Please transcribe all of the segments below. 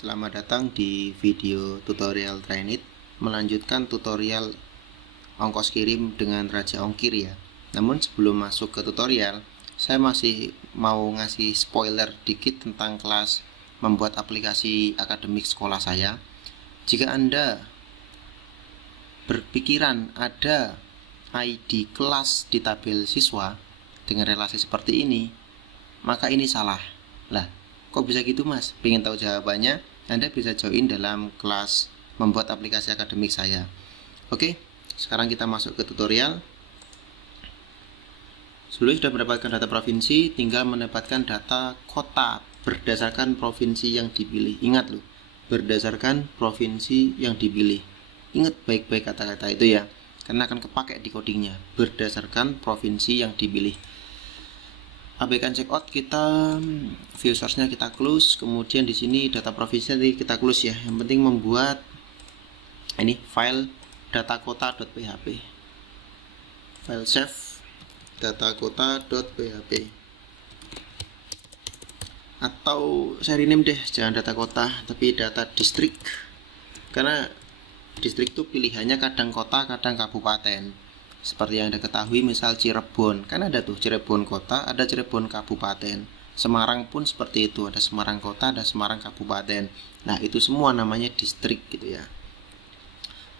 Selamat datang di video tutorial Trainit, melanjutkan tutorial ongkos kirim dengan Raja Ongkir ya. Namun sebelum masuk ke tutorial, saya masih mau ngasih spoiler dikit tentang kelas membuat aplikasi akademik sekolah saya. Jika Anda berpikiran ada ID kelas di tabel siswa dengan relasi seperti ini, maka ini salah. Lah, kok bisa gitu mas? Pengen tahu jawabannya? Anda bisa join dalam kelas membuat aplikasi akademik saya. Oke, sekarang kita masuk ke tutorial. Sebelum sudah mendapatkan data provinsi, tinggal mendapatkan data kota berdasarkan provinsi yang dipilih. Ingat loh, berdasarkan provinsi yang dipilih. Ingat baik-baik kata-kata itu ya, karena akan kepakai di codingnya. Berdasarkan provinsi yang dipilih. Abaikan checkout, kita view source-nya kita close, kemudian di sini data provinsi kita close ya. Yang penting membuat ini file datakota.php. File save datakota.php. Atau saya rename deh, jangan data kota tapi data distrik. Karena distrik itu pilihannya kadang kota, kadang kabupaten. Seperti yang Anda ketahui, misal Cirebon, kan ada tuh Cirebon kota, ada Cirebon kabupaten. Semarang pun seperti itu, ada Semarang kota, ada Semarang kabupaten. Nah, itu semua namanya distrik gitu ya.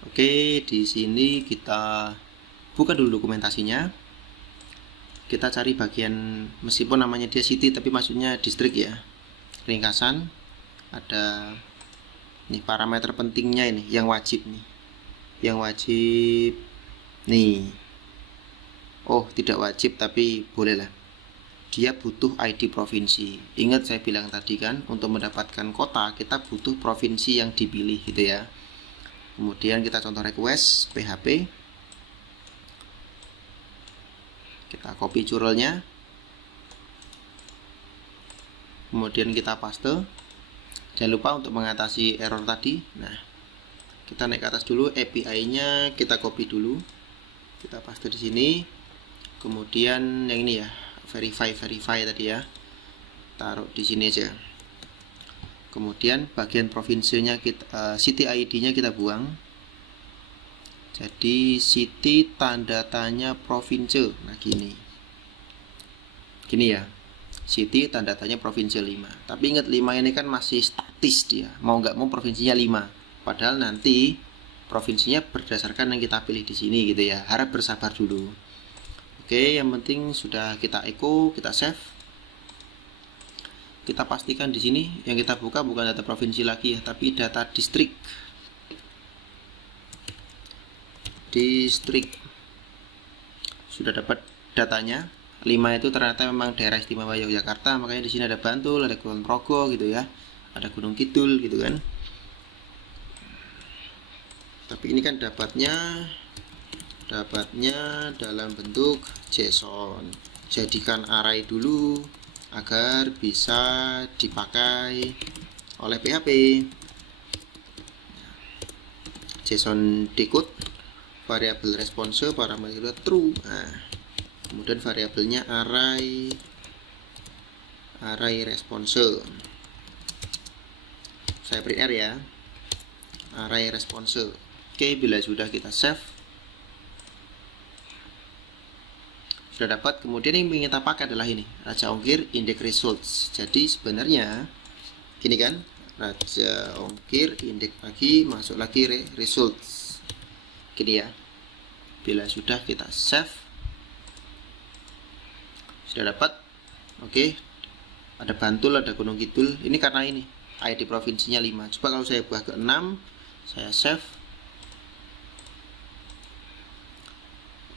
Oke, di sini kita buka dulu dokumentasinya. Kita cari bagian, meskipun namanya dia city tapi maksudnya distrik ya. Ringkasan, ada nih parameter pentingnya ini, yang wajib nih. Yang wajib nih, oh tidak wajib tapi bolehlah. Dia butuh ID provinsi. Ingat saya bilang tadi kan, untuk mendapatkan kota kita butuh provinsi yang dipilih gitu ya. Kemudian kita contoh request PHP. Kita copy curlnya. Kemudian kita paste. Jangan lupa untuk mengatasi error tadi. Nah, kita naik ke atas dulu, API-nya kita copy dulu. Kita paste di sini. Kemudian yang ini ya, verify tadi ya. Taruh di sini aja. Kemudian bagian provinsinya kita city ID-nya kita buang. Jadi city tanda tanya provinsi. Nah, gini ya. City tanda tanya provinsi 5. Tapi ingat 5 ini kan masih statis dia. Mau nggak mau provinsinya 5. Padahal nanti provinsinya berdasarkan yang kita pilih di sini gitu ya. Harap bersabar dulu. Oke, yang penting sudah kita echo, kita save. Kita pastikan di sini yang kita buka bukan data provinsi lagi ya, tapi data distrik. Distrik. Sudah dapat datanya. 5 itu ternyata memang daerah istimewa Yogyakarta, makanya di sini ada Bantul, ada Kulon Progo gitu ya. Ada Gunung Kidul gitu kan. Tapi ini kan dapatnya dalam bentuk JSON. Jadikan array dulu agar bisa dipakai oleh PHP. JSON decode, variabel response, parameter true. Nah, kemudian variabelnya array response. Saya print R ya. Array response. Oke, bila sudah kita save, sudah dapat. Kemudian yang ingin kita pakai adalah ini, Raja Ongkir index results. Jadi sebenarnya gini kan, Raja Ongkir index lagi, masuk lagi results. Gini ya. Bila sudah kita save, sudah dapat. Oke, ada Bantul, ada Gunung Kidul. Ini karena ini ID provinsinya 5. Coba kalau saya buah ke 6, saya save,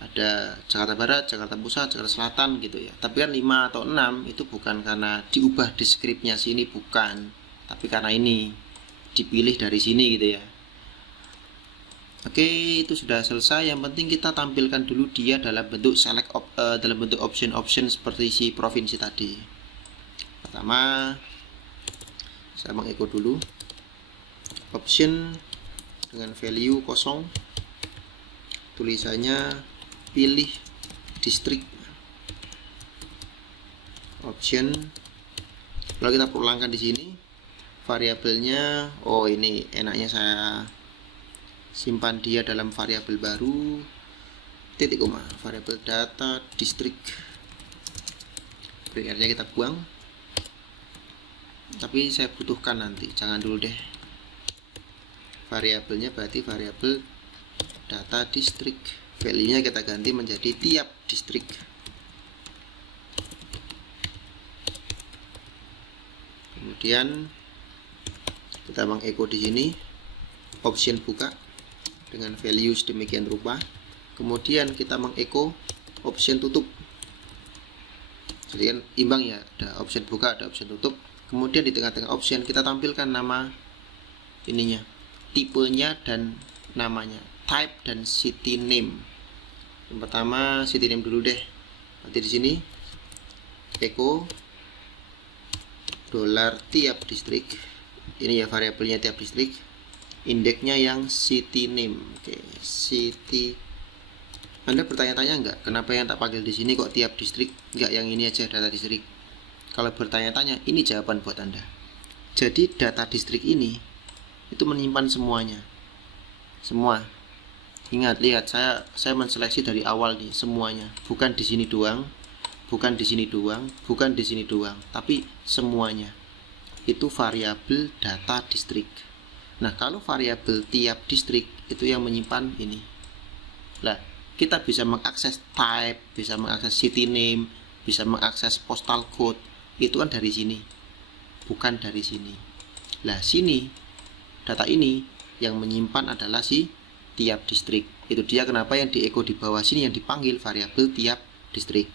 ada Jakarta Barat, Jakarta Pusat, Jakarta Selatan gitu ya. Tapi kan 5 atau 6 itu bukan karena diubah di scriptnya sini, bukan, tapi karena ini dipilih dari sini gitu ya. Oke, itu sudah selesai. Yang penting kita tampilkan dulu dia dalam bentuk dalam bentuk option seperti si provinsi tadi. Pertama, saya mengecho dulu option dengan value kosong. Tulisannya pilih distrik. Option. Lalu kita ulangkan di sini. variabelnya, oh ini enaknya saya simpan dia dalam variabel baru, titik koma, variabel data district. Berikutnya kita buang, tapi saya butuhkan nanti, jangan dulu deh. Variabelnya berarti variabel data district, value-nya kita ganti menjadi tiap district. Kemudian kita mengecho di sini option buka dengan value sedemikian rupa. Kemudian kita mengecho option tutup. Jadi kan imbang ya, ada option buka, ada option tutup. Kemudian di tengah-tengah option kita tampilkan nama ininya, tipenya dan namanya, type dan city name. Yang pertama city name dulu deh. Nanti di sini echo dolar tiap distrik. Ini ya variabelnya tiap distrik. Indeksnya yang city name. Oke, city. Anda bertanya-tanya enggak, kenapa yang tak panggil di sini kok tiap distrik, enggak yang ini aja data distrik? Kalau bertanya-tanya, ini jawaban buat Anda. Jadi data distrik ini itu menyimpan semuanya. Semua. Ingat, lihat, saya menseleksi dari awal nih semuanya, bukan di sini doang, bukan di sini doang, bukan di sini doang, tapi semuanya. Itu variabel data distrik. Nah, kalau variabel tiap distrik itu yang menyimpan ini. Nah, kita bisa mengakses type, bisa mengakses city name, bisa mengakses postal code, itu kan dari sini, bukan dari sini. Nah, sini data ini yang menyimpan adalah si tiap distrik. Itu dia kenapa yang diecho di bawah sini yang dipanggil variabel tiap distrik.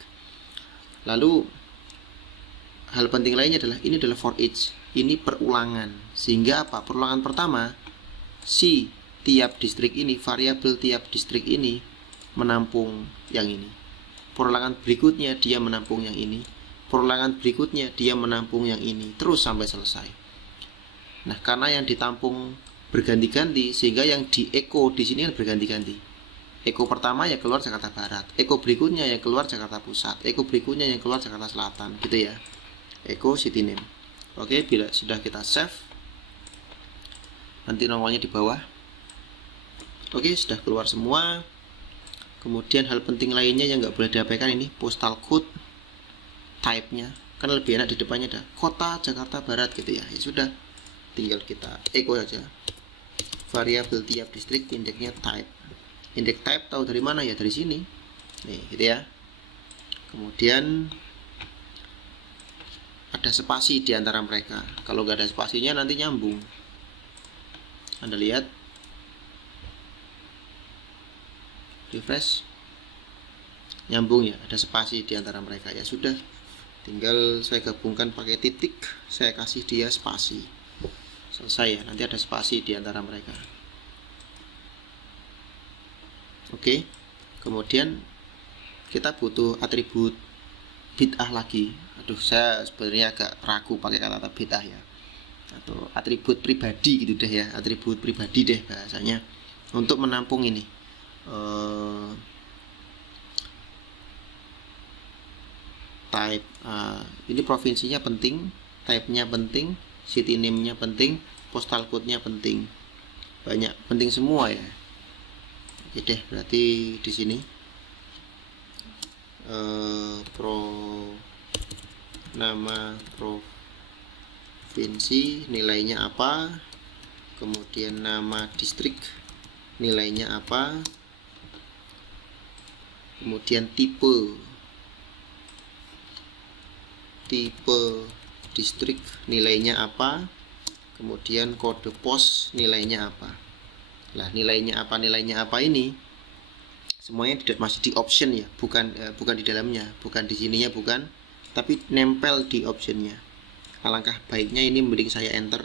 Lalu hal penting lainnya adalah ini adalah for each, ini perulangan. Sehingga apa? Perulangan pertama, si tiap distrik ini, variabel tiap distrik ini menampung yang ini. Perulangan berikutnya dia menampung yang ini. Perulangan berikutnya dia menampung yang ini, terus sampai selesai. Nah, karena yang ditampung berganti-ganti, sehingga yang diecho di sini kan berganti-ganti. Echo pertama ya keluar Jakarta Barat, echo berikutnya yang keluar Jakarta Pusat, echo berikutnya yang keluar Jakarta Selatan, gitu ya. Echo city name. Oke, bila sudah kita save, nanti nongolnya di bawah. Oke, sudah keluar semua. Kemudian hal penting lainnya yang nggak boleh diabaikan ini postal code, type-nya. Kan lebih enak di depannya ada kota Jakarta Barat gitu ya. Ya sudah, tinggal kita echo saja. Variabel tiap distrik, indeksnya type. Indeks type tahu dari mana ya? Dari sini. Nih, gitu ya. Kemudian ada spasi di antara mereka. Kalau nggak ada spasinya nanti nyambung. Anda lihat. Refresh. Nyambung ya, ada spasi di antara mereka. Ya sudah. Tinggal saya gabungkan pakai titik, saya kasih dia spasi. Selesai ya, nanti ada spasi di antara mereka. Oke. Kemudian kita butuh atribut bid'ah lagi. Aduh, saya sebenarnya agak ragu pakai kata bid'ah ya. Atau atribut pribadi gitu deh ya, atribut pribadi deh bahasanya. Untuk menampung ini. Type. Ini provinsinya penting, type-nya penting, city name-nya penting, postal code-nya penting. Banyak, penting semua ya. Oke deh, berarti di sini nama provinsi nilainya apa, kemudian nama distrik nilainya apa, kemudian tipe distrik nilainya apa, kemudian kode pos nilainya apa. Nah, nilainya apa ini semuanya masih di option ya, bukan di dalamnya, bukan di sininya, bukan, tapi nempel di optionnya. Alangkah baiknya ini mending saya enter.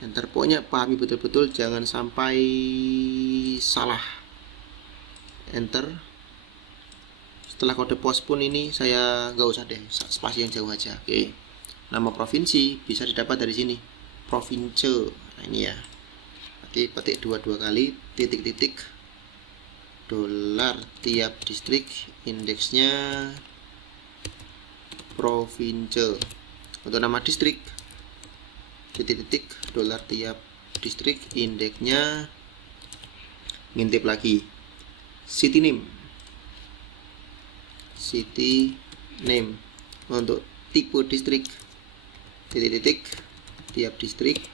Pokoknya pahami betul-betul, jangan sampai salah. Enter. Setelah kode pos pun ini saya nggak usah deh, spasi yang jauh aja. Oke. Nama provinsi bisa didapat dari sini, province. Nah ini ya, nanti petik dua kali, titik-titik, dolar tiap distrik, indeksnya province. Untuk nama distrik titik-titik dolar tiap distrik, indeksnya ngintip lagi city name untuk tipe distrik, titik-titik tiap distrik,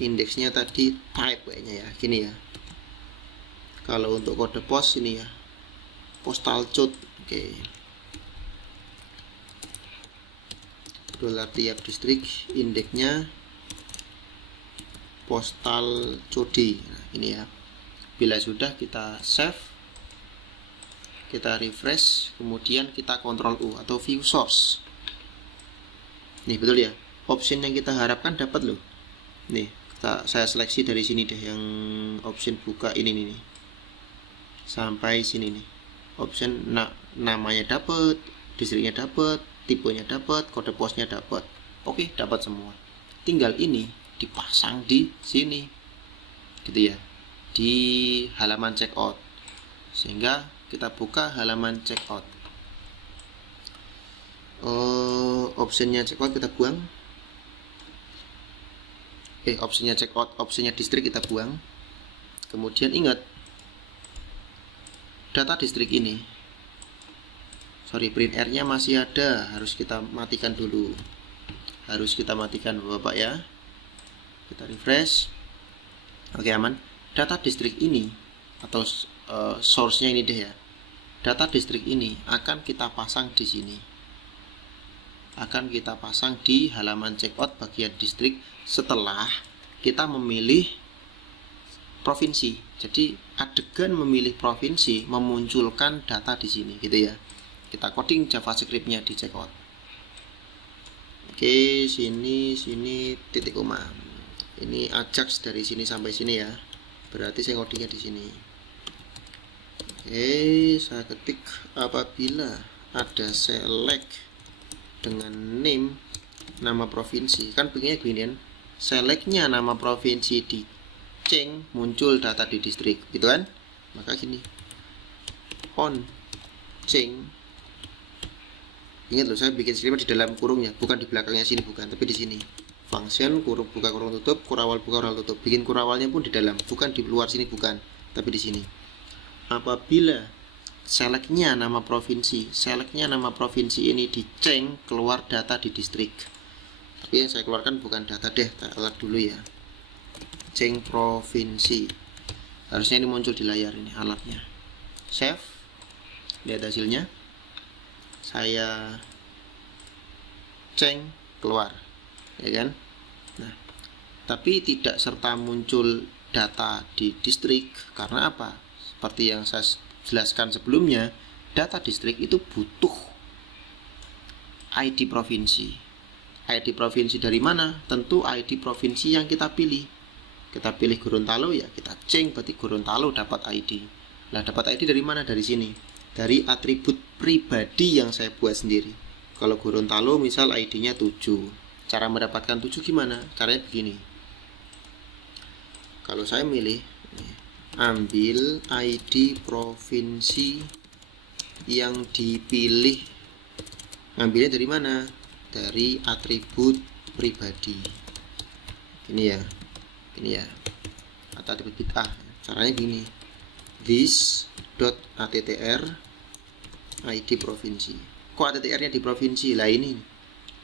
indeksnya tadi type kayaknya ya, gini ya. Kalau untuk kode pos ini ya, postal code. Oke. Dolar tiap distrik, indeksnya postal code. Nah, ini ya. Bila sudah, kita save, kita refresh, kemudian kita Ctrl U atau view source. Nih, betul ya. Option yang kita harapkan dapat loh. Nih, saya seleksi dari sini deh, yang option buka ini nih. Sampai sini nih. Option namanya dapat, distriknya dapat, tipenya dapat, kode posnya dapat. Oke, dapat semua. Tinggal ini dipasang di sini. Gitu ya. Di halaman checkout. Sehingga kita buka halaman checkout. Optionnya checkout kita buang. Optionnya checkout, optionnya distrik kita buang. Kemudian ingat, data distrik ini, print R nya masih ada, harus kita matikan dulu, Bapak ya. Kita refresh. Oke, aman. Data distrik ini atau source nya ini deh ya, data distrik ini akan kita pasang di sini, akan kita pasang di halaman checkout bagian distrik setelah kita memilih provinsi. Jadi adegan memilih provinsi memunculkan data di sini, gitu ya. Kita coding JavaScript-nya di checkout. Oke, sini titik koma. Ini Ajax dari sini sampai sini ya. Berarti saya codingnya di sini. Oke, saya ketik apabila ada select dengan name nama provinsi. Kan begini kan. Selectnya nama provinsi di change, muncul data di distrik, gitu kan? Maka gini, on change. Ingat loh, saya bikin script di dalam kurungnya, bukan di belakangnya sini, bukan, tapi di sini. Function kurung buka kurung tutup, kurawal buka kurawal tutup. Bikin kurawalnya pun di dalam, bukan di luar sini, bukan, tapi di sini. Apabila selectnya nama provinsi ini di change, keluar data di distrik. Tapi yang saya keluarkan bukan data deh, kita alat dulu ya. Change provinsi, harusnya ini muncul di layar ini alatnya. Save, lihat hasilnya. Saya change, keluar, ya kan? Nah, tapi tidak serta muncul data di distrik. Karena apa? Seperti yang saya jelaskan sebelumnya, data distrik itu butuh ID provinsi. ID provinsi dari mana? Tentu ID provinsi yang kita pilih. Kita pilih Gorontalo ya, kita change, berarti Gorontalo dapat ID. Nah, dapat ID dari mana? Dari sini. Dari atribut pribadi yang saya buat sendiri. Kalau Gorontalo misal ID-nya 7. Cara mendapatkan 7 gimana? Caranya begini. Kalau saya milih, ambil ID provinsi yang dipilih. Ngambilnya dari mana? Dari atribut pribadi. Ini ya, atau atribut bid'ah. Caranya gini, this.attr ID provinsi. Kok attr nya di provinsi? Lah ini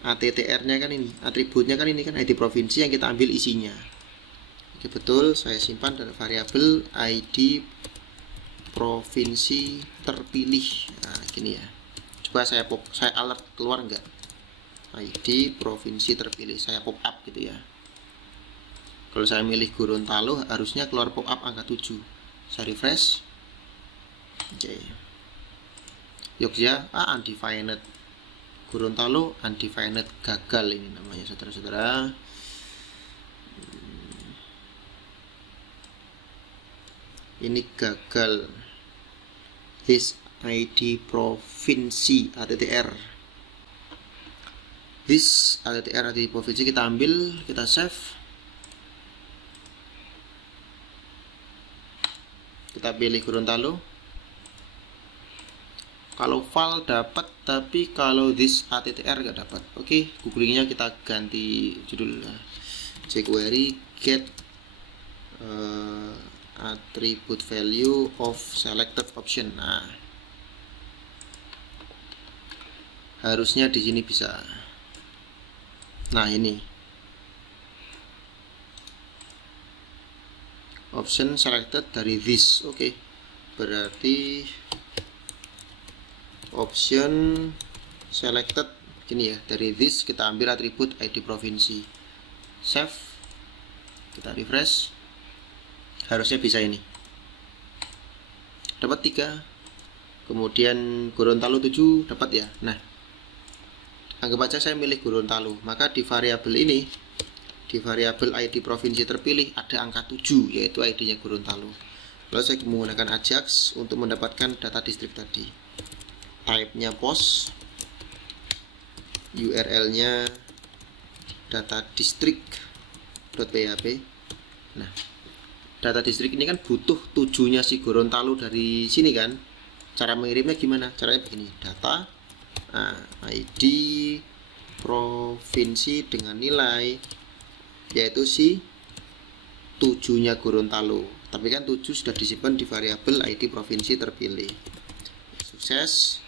attr nya kan ini, atributnya kan ini kan ID provinsi yang kita ambil isinya. Oke, betul, saya simpan dalam variabel ID provinsi terpilih. Nah, gini ya. Coba saya alert, keluar enggak ID provinsi terpilih, saya pop up gitu ya. Kalau saya milih Gorontalo, harusnya keluar pop up angka 7. Saya refresh. Oke. Yogyakarta undefined. Gorontalo undefined, gagal ini namanya, saudara-saudara. Ini gagal. This ID provinsi attr. This attr ID provinsi kita ambil, kita save. Kita pilih Gorontalo. Kalau file dapat, tapi kalau this attr nggak dapat. Oke, googlingnya kita ganti judul jQuery get attribute value of selected option. Nah, harusnya di sini bisa. Nah, ini option selected dari this. Oke, berarti option selected gini ya, dari this kita ambil atribut ID provinsi. Save, kita refresh, harusnya bisa ini. Dapat 3. Kemudian Gorontalo 7 dapat ya. Nah, anggap aja saya milih Gorontalo, maka di variabel ini, di variabel ID provinsi terpilih ada angka 7, yaitu ID-nya Gorontalo. Lalu saya menggunakan Ajax untuk mendapatkan data distrik tadi. Type-nya post, URL-nya data district.php. Nah, data distrik ini kan butuh 7-nya si Gorontalo dari sini kan. Cara mengirimnya gimana? Caranya begini, data ID provinsi dengan nilai, yaitu si 7-nya Gorontalo. Tapi kan 7 sudah disimpan di variabel ID provinsi terpilih. Sukses.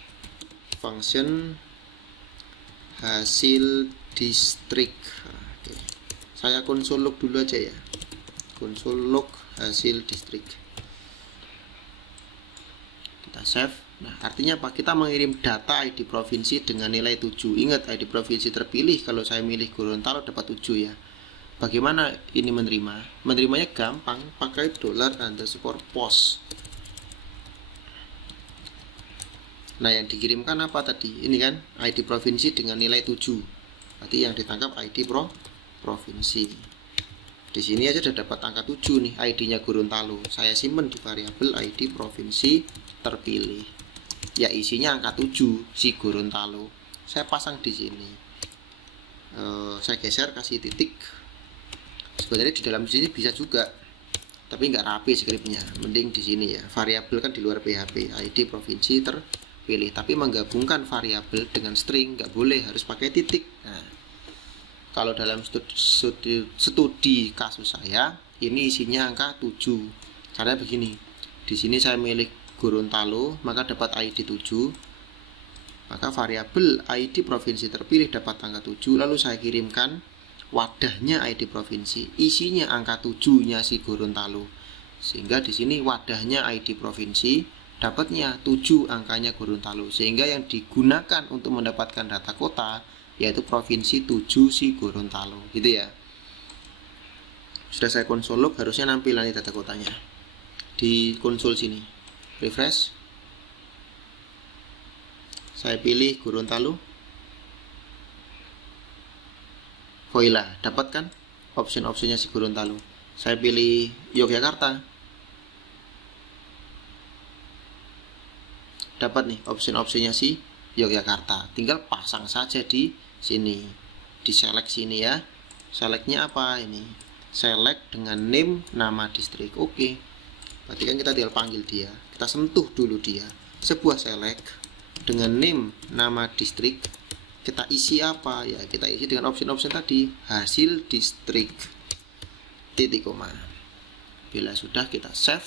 Function hasil distrik. Oke. Saya konsol log dulu aja ya. Konsol log hasil distrik. Kita save. Nah, artinya apa? Kita mengirim data ID provinsi dengan nilai 7. Ingat, ID provinsi terpilih kalau saya milih Gorontalo dapat 7 ya. Bagaimana ini menerima? Menerimanya gampang, pakai $_post. Nah, yang dikirimkan apa tadi? Ini kan ID provinsi dengan nilai 7. Berarti yang ditangkap ID provinsi. Di sini aja sudah dapat angka 7 nih, ID-nya Gorontalo. Saya simpen di variabel ID provinsi terpilih. Ya, isinya angka 7 si Gorontalo. Saya pasang di sini. Saya geser, kasih titik. Sebenarnya di dalam sini bisa juga, tapi nggak rapi skripnya. Mending di sini ya. Variabel kan di luar PHP, ID provinsi terpilih. Tapi menggabungkan variabel dengan string nggak boleh, harus pakai titik. Nah, kalau dalam studi kasus saya, ini isinya angka 7. Caranya begini. Di sini saya milih Gorontalo, maka dapat ID 7. Maka variabel ID provinsi terpilih dapat angka 7, lalu saya kirimkan wadahnya ID provinsi, isinya angka 7-nya si Gorontalo. Sehingga di sini wadahnya ID provinsi, dapatnya 7 angkanya Gorontalo. Sehingga yang digunakan untuk mendapatkan data kota yaitu provinsi 7 si Gorontalo, gitu ya. Sudah saya konsol log, harusnya nampil nanti data kotanya di konsol sini. Refresh. Saya pilih Gorontalo. Voila, dapat kan option-optionnya si Gorontalo. Saya pilih Yogyakarta. Dapat nih option-optionnya si Yogyakarta. Tinggal pasang saja di sini. Di select sini ya. Selectnya apa ini? Select dengan name nama distrik. Oke. Berarti kan kita tinggal panggil dia. Kita sentuh dulu dia. Sebuah select dengan name nama distrik. Kita isi apa? Ya, kita isi dengan option-option tadi. Hasil distrik. Titik koma. Bila sudah, kita save.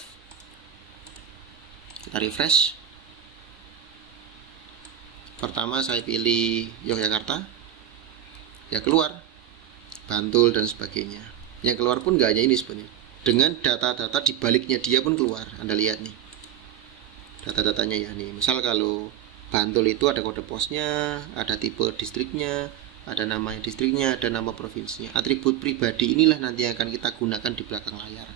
Kita refresh. Pertama saya pilih Yogyakarta. Ya, keluar Bantul dan sebagainya. Yang keluar pun nggak hanya ini sebenarnya. Dengan data-data di baliknya dia pun keluar. Anda lihat nih. Data-datanya ya nih. Misal kalau Bantul itu ada kode posnya, ada tipe distriknya, ada nama distriknya, ada nama provinsinya. Atribut pribadi inilah nanti yang akan kita gunakan di belakang layar.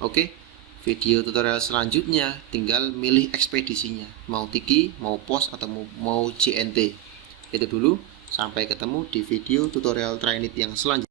Oke, video tutorial selanjutnya tinggal milih ekspedisinya, mau Tiki, mau pos, atau mau JNT. Itu dulu, sampai ketemu di video tutorial Trainit yang selanjutnya.